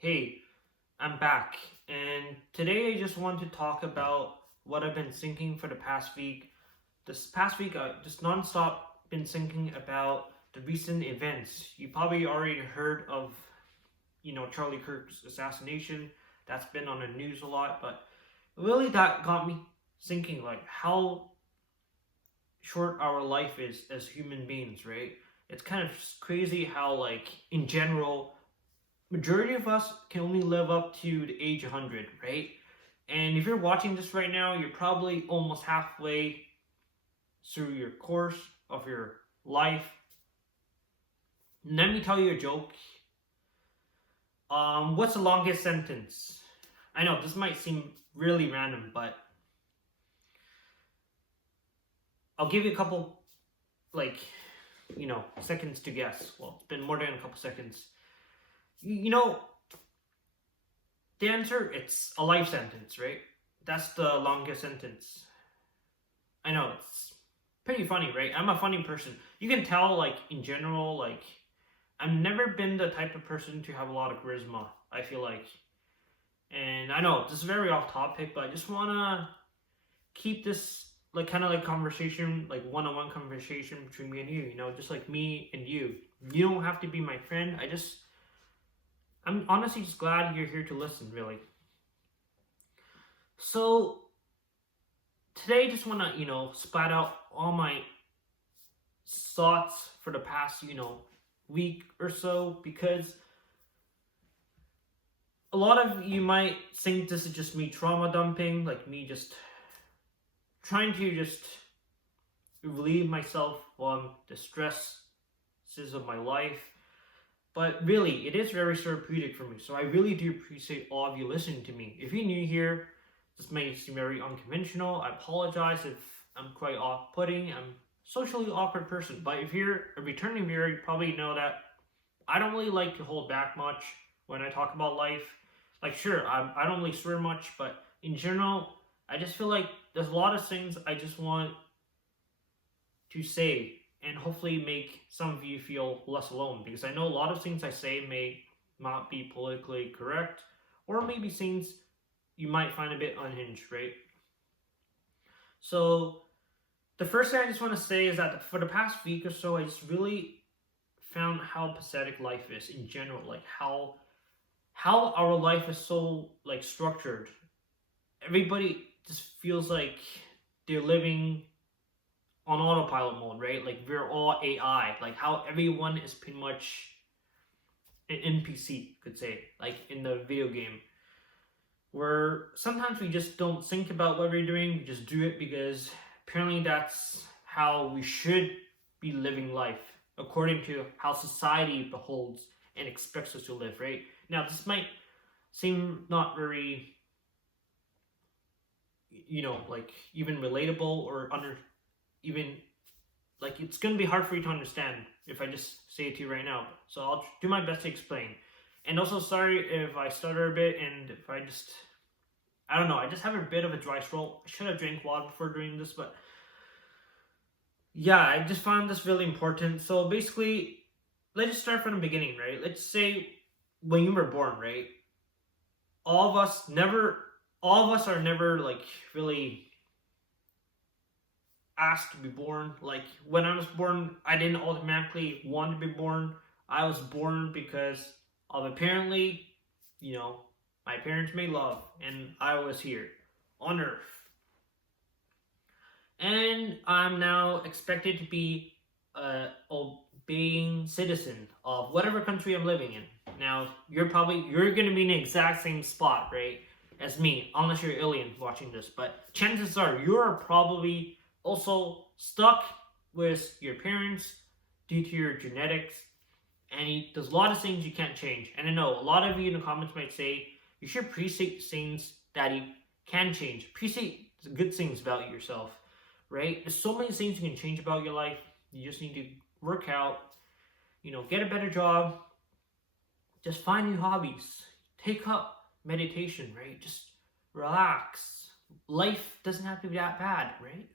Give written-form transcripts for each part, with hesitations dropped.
Hey, I'm back, and today I just want to talk about what I've been thinking for the past week. This past week, I just nonstop been thinking about the recent events. You probably already heard of, Charlie Kirk's assassination. That's been on the news a lot, but really that got me thinking like how short our life is as human beings, right? It's kind of crazy how like in general majority of us can only live up to the age 100, right? And if you're watching this right now, you're probably almost halfway through your course of your life. Let me tell you a joke. What's the longest sentence? I know this might seem really random, but I'll give you a couple, like, seconds to guess. Well, it's been more than a couple seconds. You know, the answer, it's a life sentence, right? That's the longest sentence. I know, it's pretty funny, right? I'm a funny person. You can tell, like, in general, like, I've never been the type of person to have a lot of charisma, I feel like. And I know, this is very off topic, but I just want to keep this, like, kind of like conversation, like, one-on-one conversation between me and you, just like me and you. You don't have to be my friend. I'm honestly just glad you're here to listen, really. So today, I just want to, spat out all my thoughts for the past, week or so, because a lot of you might think this is just me trauma dumping, like me just trying to just relieve myself on the stresses of my life. But really, it is very therapeutic for me. So I really do appreciate all of you listening to me. If you're new here, this may seem very unconventional. I apologize if I'm quite off-putting. I'm a socially awkward person. But if you're a returning viewer, you probably know that I don't really like to hold back much when I talk about life. Like, sure, I don't really swear much, but in general, I just feel like there's a lot of things I just want to say and hopefully make some of you feel less alone, because I know a lot of things I say may not be politically correct, or maybe things you might find a bit unhinged, right? So the first thing I just want to say is that for the past week or so, I just really found how pathetic life is in general, like how our life is so like structured. Everybody just feels like they're living on autopilot mode, right? Like we're all AI. Like how everyone is pretty much an NPC, could say, like in the video game. Where sometimes we just don't think about what we're doing, we just do it because apparently that's how we should be living life, according to how society beholds and expects us to live, right? Now, this might seem not very, like even relatable or even like it's gonna be hard for you to understand if I just say it to you right now. So I'll do my best to explain. And also, sorry if I stutter a bit and if I don't know, I just have a bit of a dry throat. I should have drank water before doing this, but yeah, I just found this really important. So basically, let's just start from the beginning, right? Let's say when you were born, right? All of us are never like really asked to be born. Like when I was born, I didn't automatically want to be born. I was born because of apparently, my parents made love and I was here on earth. And I'm now expected to be a obeying citizen of whatever country I'm living in. Now, you're going to be in the exact same spot, right, as me, unless you're alien watching this. But chances are you're probably also stuck with your parents due to your genetics, and there's a lot of things you can't change. And I know a lot of you in the comments might say you should appreciate things that you can change. Appreciate the good things about yourself, right? There's so many things you can change about your life. You just need to work out, get a better job, just find new hobbies, take up meditation, right? Just relax. Life doesn't have to be that bad, right?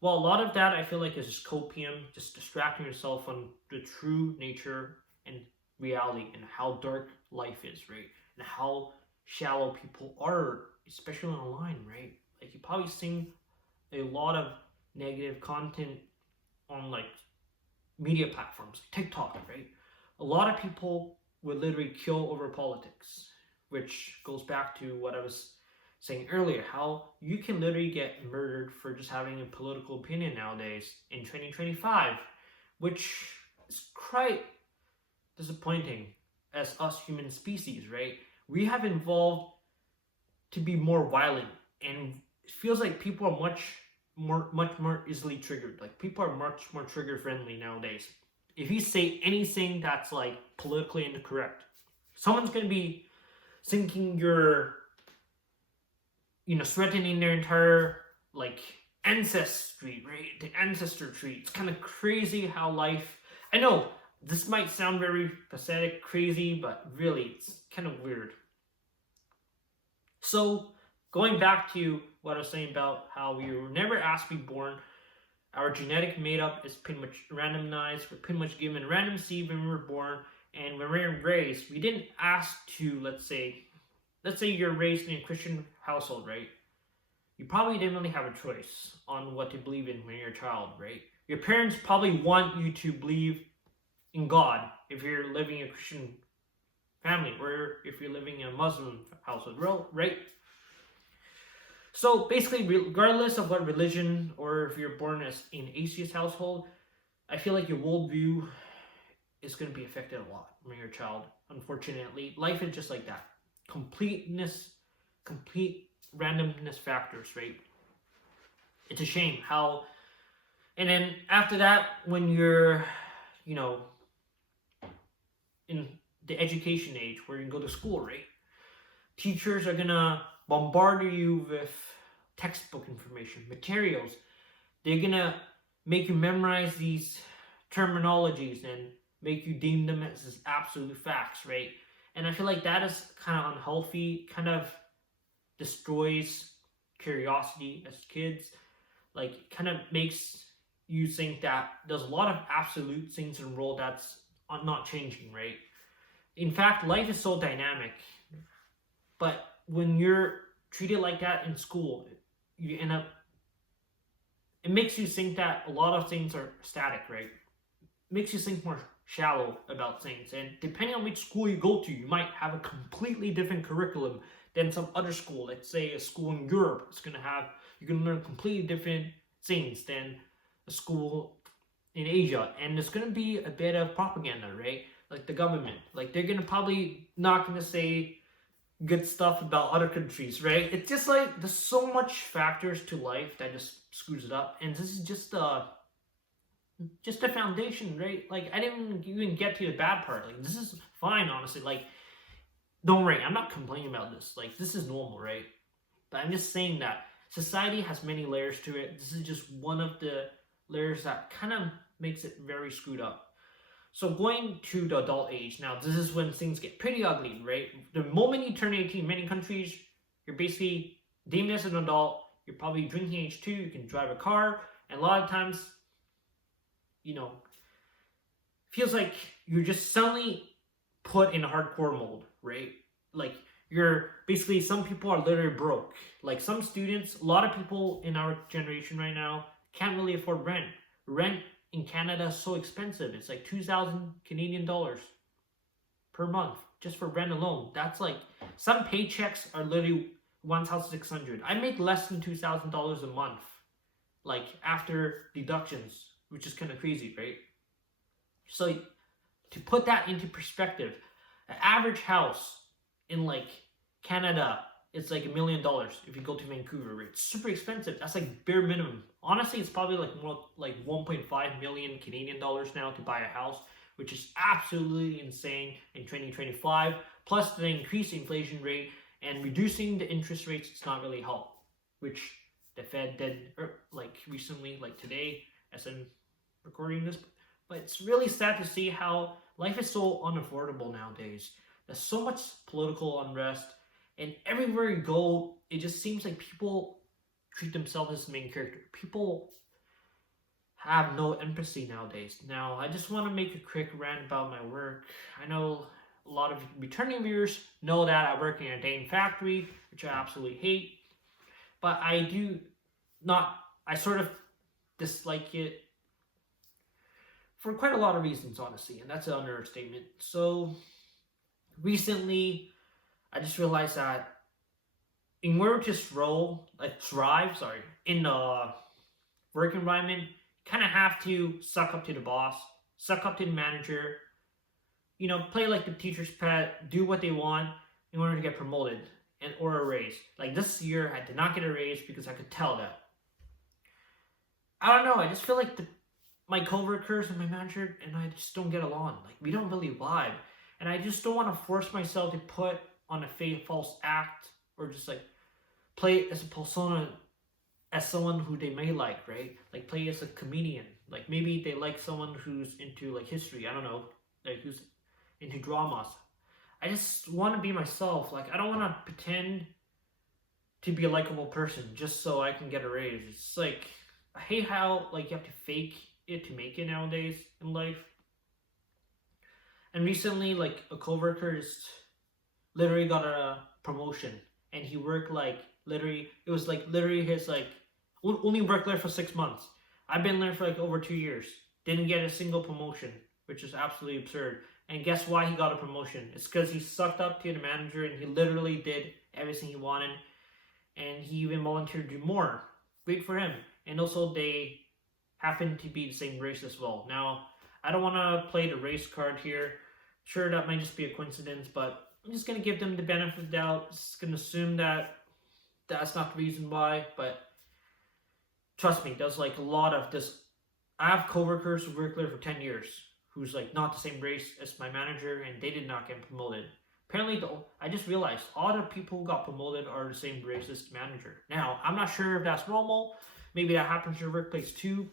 Well, a lot of that I feel like is just copium, just distracting yourself from the true nature and reality and how dark life is, right? and how shallow people are, especially online, right? Like you probably seen a lot of negative content on like media platforms, TikTok, right? A lot of people would literally kill over politics, which goes back to what I was saying earlier, how you can literally get murdered for just having a political opinion nowadays in 2025, which is quite disappointing as us human species, right? We have evolved to be more violent, and it feels like people are much more easily triggered. Like people are much more trigger friendly nowadays. If you say anything that's like politically incorrect, someone's gonna be thinking you're, threatening their entire like ancestry, right? The ancestor tree. It's kind of crazy how life. I know this might sound very pathetic, crazy, but really it's kind of weird. So, going back to what I was saying about how we were never asked to be born, our genetic makeup is pretty much randomized. We're pretty much given random seed when we were born, and when we were raised, we didn't ask to, let's say you're raised in a Christian household, right? You probably didn't really have a choice on what to believe in when you're a child, right? Your parents probably want you to believe in God if you're living in a Christian family, or if you're living in a Muslim household, right? So basically, regardless of what religion, or if you're born as in an atheist household, I feel like your worldview is going to be affected a lot when you're a child. Unfortunately, life is just like that. Complete randomness factors, right? It's a shame how. And then after that, when you're, in the education age where you go to school, right? Teachers are gonna bombard you with textbook information, materials. They're gonna make you memorize these terminologies and make you deem them as absolute facts, right? And I feel like that is kind of unhealthy, kind of destroys curiosity as kids. Like, kind of makes you think that there's a lot of absolute things in the world that's not changing, right? In fact, life is so dynamic. But when you're treated like that in school, you end up, it makes you think that a lot of things are static, right? It makes you think more shallow about things. And depending on which school you go to, you might have a completely different curriculum than some other school. Let's say a school in Europe is going to have, you're going to learn completely different things than a school in Asia. And there's going to be a bit of propaganda, right? Like the government, like they're going to probably not going to say good stuff about other countries, right? It's just like there's so much factors to life that just screws it up. And this is just the foundation, right? Like I didn't even get to the bad part. Like this is fine, honestly. Like don't worry, I'm not complaining about this. Like this is normal, right? But I'm just saying that society has many layers to it. This is just one of the layers that kind of makes it very screwed up. So going to the adult age, now this is when things get pretty ugly, right? The moment you turn 18, in many countries, you're basically deemed as an adult. You're probably drinking age 2, you can drive a car, and a lot of times, feels like you're just suddenly put in hardcore mode, right? Like you're basically, some people are literally broke. Like some students, a lot of people in our generation right now can't really afford rent. Rent in Canada is so expensive. It's like 2,000 Canadian dollars per month just for rent alone. That's like, some paychecks are literally 1,600. I make less than $2,000 a month, like after deductions, which is kind of crazy, right? So to put that into perspective, an average house in like Canada, it's like $1 million if you go to Vancouver, right? It's super expensive. That's like bare minimum. Honestly, it's probably like more like 1.5 million Canadian dollars now to buy a house, which is absolutely insane in 2025. Plus the increased inflation rate and reducing the interest rates, it's not really helped, which the Fed did like recently, like today, as I'm recording this. But it's really sad to see how life is so unaffordable nowadays. There's so much political unrest, and everywhere you go, it just seems like people treat themselves as the main character. People have no empathy nowadays. Now, I just want to make a quick rant about my work. I know a lot of returning viewers know that I work in a Dane factory, which I absolutely hate. But I do not, I sort of dislike it for quite a lot of reasons, honestly, and that's an understatement. So recently, I just realized that in order to thrive, in the work environment, kind of have to suck up to the boss, suck up to the manager, play like the teacher's pet, do what they want in order to get promoted or a raise. Like this year, I did not get a raise because I could tell that. I don't know. I just feel like my coworkers and my manager and I just don't get along. Like we don't really vibe, and I just don't want to force myself to put on a fake false act or just like play as a persona as someone who they may like, right? Like play as a comedian. Like maybe they like someone who's into like history. I don't know, like who's into dramas. I just want to be myself. Like I don't want to pretend to be a likable person just so I can get a raise. It's like I hate how like you have to fake it to make it nowadays in life. And recently, like a coworker just literally got a promotion, and he worked like literally. It was like literally his like only worked there for 6 months. I've been there for like over 2 years. Didn't get a single promotion, which is absolutely absurd. And guess why he got a promotion? It's because he sucked up to the manager and he literally did everything he wanted. And he even volunteered to do more. Great for him. And also they happen to be the same race as well. Now, I don't want to play the race card here. Sure, that might just be a coincidence, but I'm just going to give them the benefit of the doubt. Just going to assume that that's not the reason why. But trust me, there's like a lot of this. I have coworkers who worked there for 10 years. Who's like not the same race as my manager, and they did not get promoted. Apparently, though, I just realized all the people who got promoted are the same race as the manager. Now, I'm not sure if that's normal. Maybe that happens in your workplace too.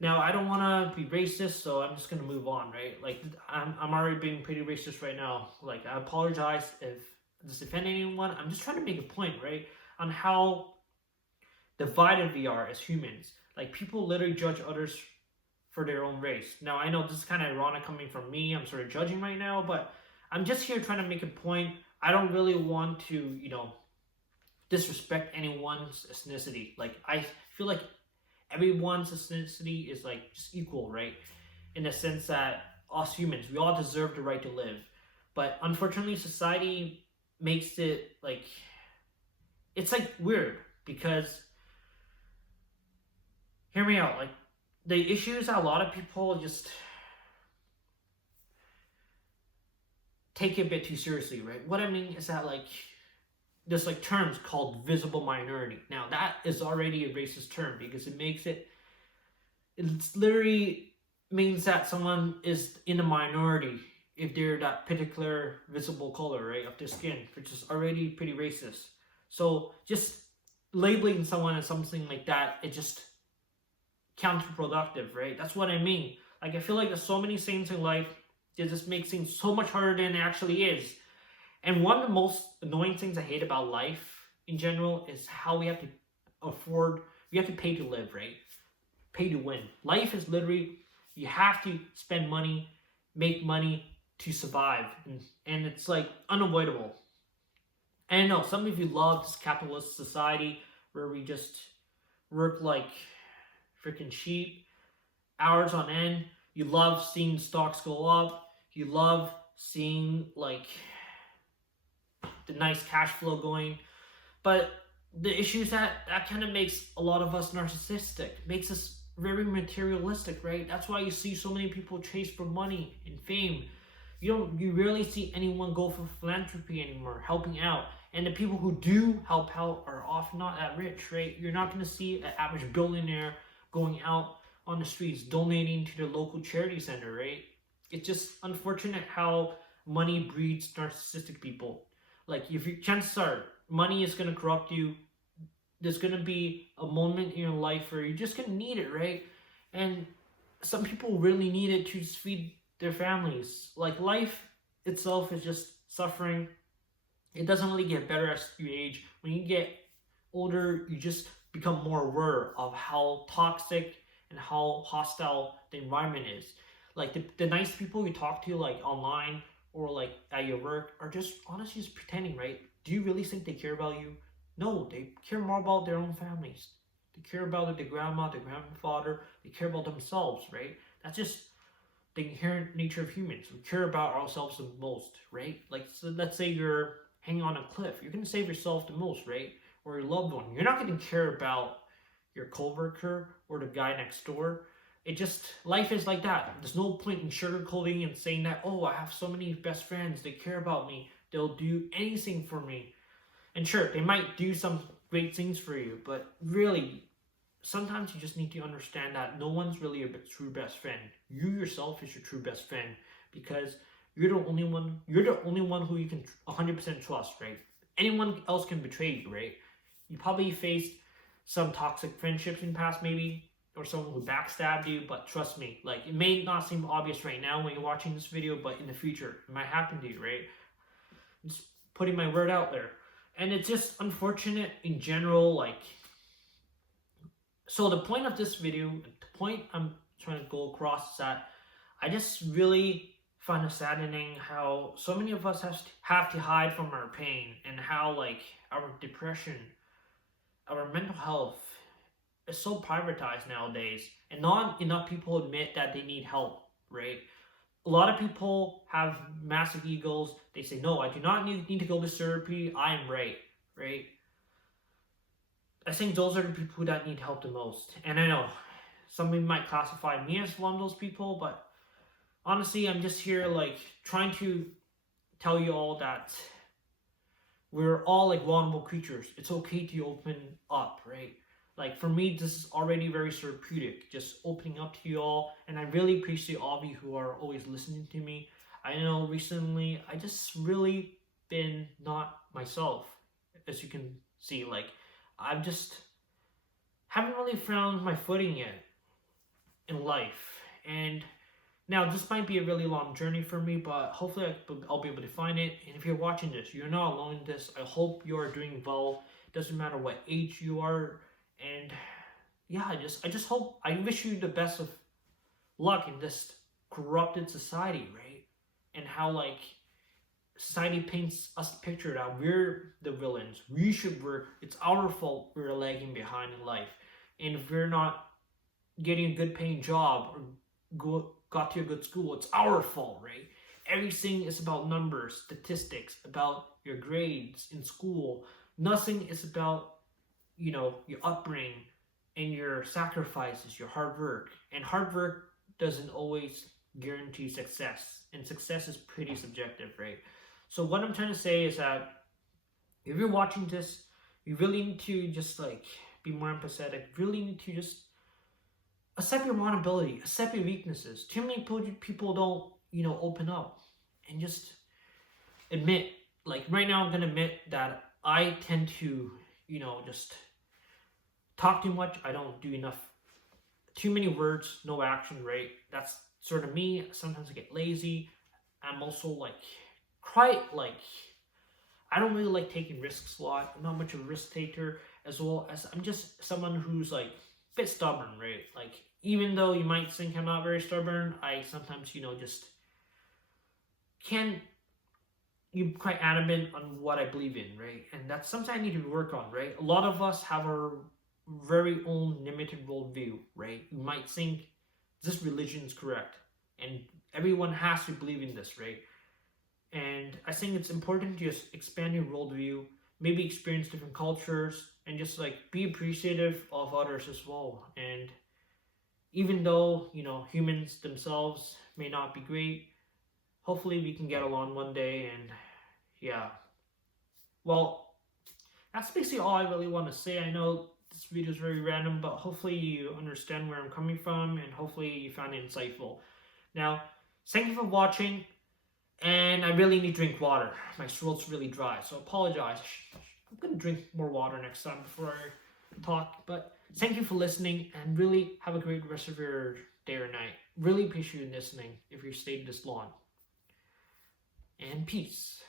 Now, I don't want to be racist, so I'm just going to move on, right? Like, I'm already being pretty racist right now. Like, I apologize if this offended anyone. I'm just trying to make a point, right? On how divided we are as humans. Like, people literally judge others for their own race. Now, I know this is kind of ironic coming from me. I'm sort of judging right now, but I'm just here trying to make a point. I don't really want to, disrespect anyone's ethnicity. Like, I feel like everyone's ethnicity is, like, just equal, right? In the sense that us humans, we all deserve the right to live. But unfortunately, society makes it, like, it's, like, weird because, hear me out, like, the issue is that a lot of people just take it a bit too seriously, right? What I mean is that, like, there's, like, terms called visible minority. Now, that is already a racist term because it literally means that someone is in a minority if they're that particular visible color, right, of their skin, which is already pretty racist. So just labeling someone as something like that, it just counterproductive, right? That's what I mean. Like, I feel like there's so many things in life that just make things so much harder than it actually is. And one of the most annoying things I hate about life in general is how we have to pay to live, right? Pay to win. Life is literally, you have to spend money, make money to survive. And it's like unavoidable. And I know some of you love this capitalist society where we just work like freaking sheep, hours on end. You love seeing stocks go up. You love seeing like the nice cash flow going. But the issue is that kind of makes a lot of us narcissistic, makes us very materialistic, right? That's why you see so many people chase for money and fame. You rarely see anyone go for philanthropy anymore, helping out. And the people who do help out are often not that rich, right? You're not going to see an average billionaire going out on the streets donating to the local charity center, right? It's just unfortunate how money breeds narcissistic people. Like, chances are money is going to corrupt you. There's going to be a moment in your life where you're just going to need it, right? And some people really need it to just feed their families. Like, life itself is just suffering. It doesn't really get better as you age. When you get older, you just become more aware of how toxic and how hostile the environment is. Like, the nice people you talk to, like, online or like at your work are just honestly just pretending, right? Do you really think they care about you? No, they care more about their own families. They care about their grandma, their grandfather. They care about themselves, right? That's just the inherent nature of humans. We care about ourselves the most, right? Like, so let's say you're hanging on a cliff. You're going to save yourself the most, right? Or your loved one. You're not going to care about your coworker or the guy next door. It just, life is like that. There's no point in sugarcoating and saying that, oh, I have so many best friends. They care about me. They'll do anything for me. And sure, they might do some great things for you, but really, sometimes you just need to understand that no one's really a true best friend. You yourself is your true best friend because you're the only one who you can 100% trust, right? Anyone else can betray you, right? You probably faced some toxic friendships in the past, maybe, or someone who backstabbed you, but trust me, like, it may not seem obvious right now when you're watching this video, but in the future, it might happen to you, right? I'm just putting my word out there. And it's just unfortunate in general, like, so the point of this video, the point I'm trying to go across is that I just really find it saddening how so many of us have to hide from our pain, and how like our depression, our mental health is so privatized nowadays, and not enough people admit that they need help, right? A lot of people have massive egos. They say, no, I do not need to go to therapy. I am right? I think those are the people that need help the most. And I know somebody might classify me as one of those people, but honestly, I'm just here like trying to tell you all that we're all like vulnerable creatures. It's okay to open up, right? Like, for me, this is already very therapeutic, just opening up to you all. And I really appreciate all of you who are always listening to me. I know recently I just really been not myself, as you can see. Like, I've just haven't really found my footing yet in life. And now this might be a really long journey for me, but hopefully I'll be able to find it. And if you're watching this, you're not alone in this. I hope you are doing well. Doesn't matter what age you are. And yeah, I wish you the best of luck in this corrupted society, right? And how like society paints us a picture that we're the villains. We should work. It's our fault we're lagging behind in life. And if we're not getting a good paying job or got to a good school, it's our fault, right? Everything is about numbers, statistics, about your grades in school. Nothing is about, your upbringing and your sacrifices, your hard work. And hard work doesn't always guarantee success. And success is pretty subjective, right? So what I'm trying to say is that if you're watching this, you really need to just like be more empathetic. Really need to just accept your vulnerability, accept your weaknesses. Too many people don't, open up and just admit. Like right now, I'm gonna admit that I tend to, just talk too much. I don't do enough. Too many words, no action, right? That's sort of me. Sometimes I get lazy. I'm also like quite like, I don't really like taking risks a lot. I'm not much of a risk taker, as well as I'm just someone who's like a bit stubborn, right? Like, even though you might think I'm not very stubborn, I sometimes, just can be quite adamant on what I believe in, right? And that's something I need to work on, right? A lot of us have our very own limited worldview, right? You might think this religion is correct, and everyone has to believe in this, right? And I think it's important to just expand your worldview, maybe experience different cultures, and just like be appreciative of others as well. And even though, humans themselves may not be great, hopefully we can get along one day. And yeah, well, that's basically all I really want to say. I know this video is very random, but hopefully you understand where I'm coming from, and hopefully you found it insightful. Now, thank you for watching. And I really need to drink water. My throat's really dry, so apologize. I'm going to drink more water next time before I talk. But thank you for listening, and really have a great rest of your day or night. Really appreciate you listening if you stayed this long. And peace.